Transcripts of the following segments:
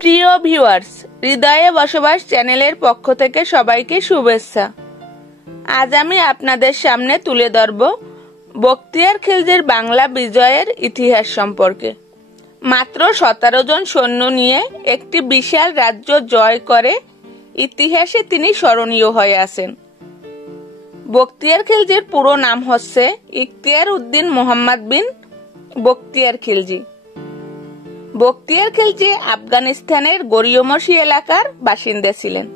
প্রিয় ভিউয়ার্স, হৃদয়ে বসবাস চ্যানেলের পক্ষ থেকে সবাইকে শুভেচ্ছা। আজ আমি আপনাদের সামনে তুলে ধরব বখতিয়ার খিলজির বাংলা বিজয়ের ইতিহাস সম্পর্কে। মাত্র 17 জন সৈন্য নিয়ে একটি বিশাল রাজ্য জয় করে ইতিহাসে তিনি স্মরণীয় হয়ে আছেন। বখতিয়ার খিলজির পুরো নাম হচ্ছে ইখতিয়ার উদ্দিন মোহাম্মদ বিন বখতিয়ার খিলজি। বখতিয়ার খিলজি আফগানিস্তানের গড়িয়মসি এলাকার বাসিন্দা ছিলেন।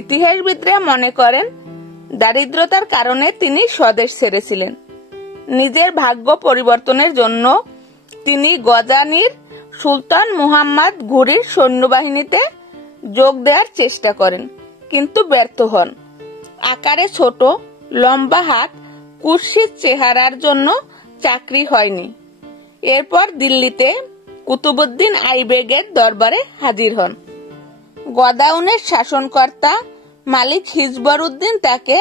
ইতিহাসবিদরা মনে করেন দারিদ্রতার কারণে তিনি স্বদেশ ছেড়েছিলেন। নিজের ভাগ্য পরিবর্তনের জন্য তিনি গজানির সুলতান মুহাম্মদ ঘুরির সৈন্যবাহিনীতে যোগ দেওয়ার চেষ্টা করেন, কিন্তু ব্যর্থ হন। আকারে ছোট, লম্বা হাত, কুৎসিত চেহারার জন্য চাকরি হয়নি। এরপর দিল্লিতে কুতুবউদ্দিন আইবেগের দরবারে হাজির হন। গদাউনের শাসনকর্তা মালিক হিজবরউদ্দিন তাকে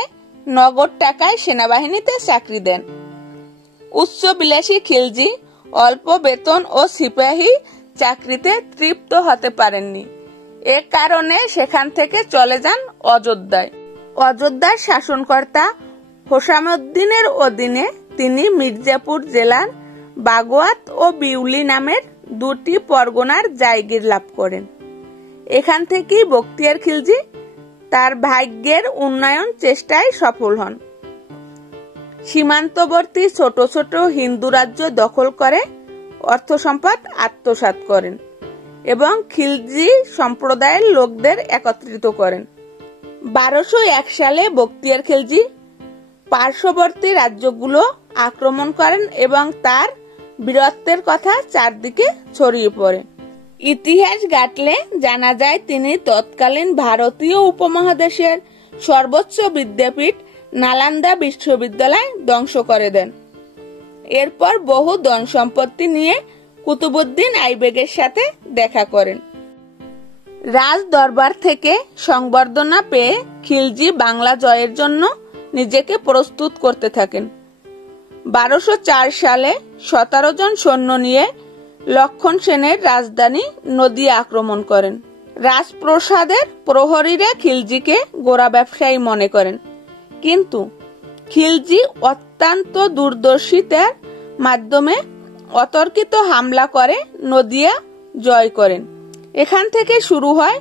নগদ টাকায় সেনাবাহিনীতে চাকরি দেন। উচ্চবিলাসী খিলজি অল্প বেতন ও সিপাহী চাকরিতে তৃপ্ত হতে পারেননি। এ কারণে সেখান থেকে চলে যান অযোধ্যায়। অযোধ্যার শাসনকর্তা হোসামউদ্দিনের অধীনে তিনি মির্জাপুর জেলার বাগোয়াত ও বিউলি নামের দুটি পরগনার জায়গির লাভ করেন। এখান থেকেই বখতিয়ার খিলজি তার ভাগ্যের উন্নয়ন চেষ্টায় সফল হন। সীমান্তবর্তী ছোট ছোট হিন্দু রাজ্য দখল করে অর্থ সম্পদ আত্মসাৎ করেন এবং খিলজি সম্প্রদায়ের লোকদের একত্রিত করেন। 1201 সালে বখতিয়ার খিলজি পার্শ্ববর্তী রাজ্যগুলো আক্রমণ করেন এবং তার বীরত্বের কথা চারদিকে ছড়িয়ে পড়ে। ইতিহাস ঘাটলে জানা যায় তিনি তৎকালীন ভারতীয় উপমহাদেশের সর্বোচ্চ বিদ্যাপীঠ নালন্দা বিশ্ববিদ্যালয় ধ্বংস করে দেন। এরপর বহু ধন সম্পত্তি নিয়ে কুতুবউদ্দিন আইবেগের সাথে দেখা করেন। রাজ দরবার থেকে সংবর্ধনা পেয়ে খিলজি বাংলা জয়ের জন্য নিজেকে প্রস্তুত করতে থাকেন। 1204 সালে 17 জন সৈন্য নিয়ে লক্ষণ সেনের রাজধানী নদিয়া আক্রমণ করেন। রাজপ্রসাদের প্রহরীরা খিলজিকে গোরা ব্যবসায়ী মনে করেন, কিন্তু খিলজি অত্যন্ত দূরদর্শিতার মাধ্যমে অতর্কিত হামলা করে নদিয়া জয় করেন। এখান থেকে শুরু হয়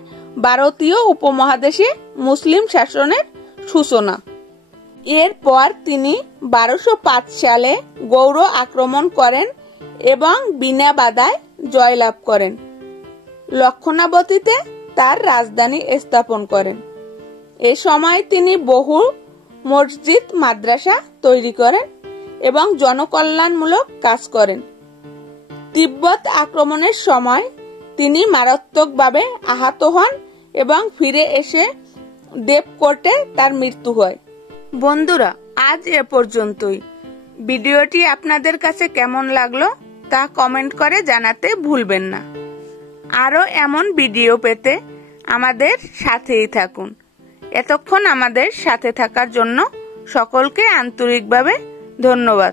ভারতীয় উপমহাদেশে মুসলিম শাসনের সূচনা। এরপর তিনি 1205 সালে গৌড় আক্রমণ করেন এবং বিনা বাধায় জয়লাভ করেন। লক্ষণাবতীতে তার রাজধানী স্থাপন করেন। এ সময় তিনি বহু মসজিদ মাদ্রাসা তৈরি করেন এবং জনকল্যাণমূলক কাজ করেন। তিব্বত আক্রমণের সময় তিনি মারাত্মকভাবে আহত হন এবং ফিরে এসে দেবকোটে তার মৃত্যু হয়। বন্ধুরা, আজ এ পর্যন্তই। ভিডিওটি আপনাদের কাছে কেমন লাগলো তা কমেন্ট করে জানাতে ভুলবেন না। আরো এমন ভিডিও পেতে আমাদের সাথেই থাকুন। এতক্ষণ আমাদের সাথে থাকার জন্য সকলকে আন্তরিকভাবে ধন্যবাদ।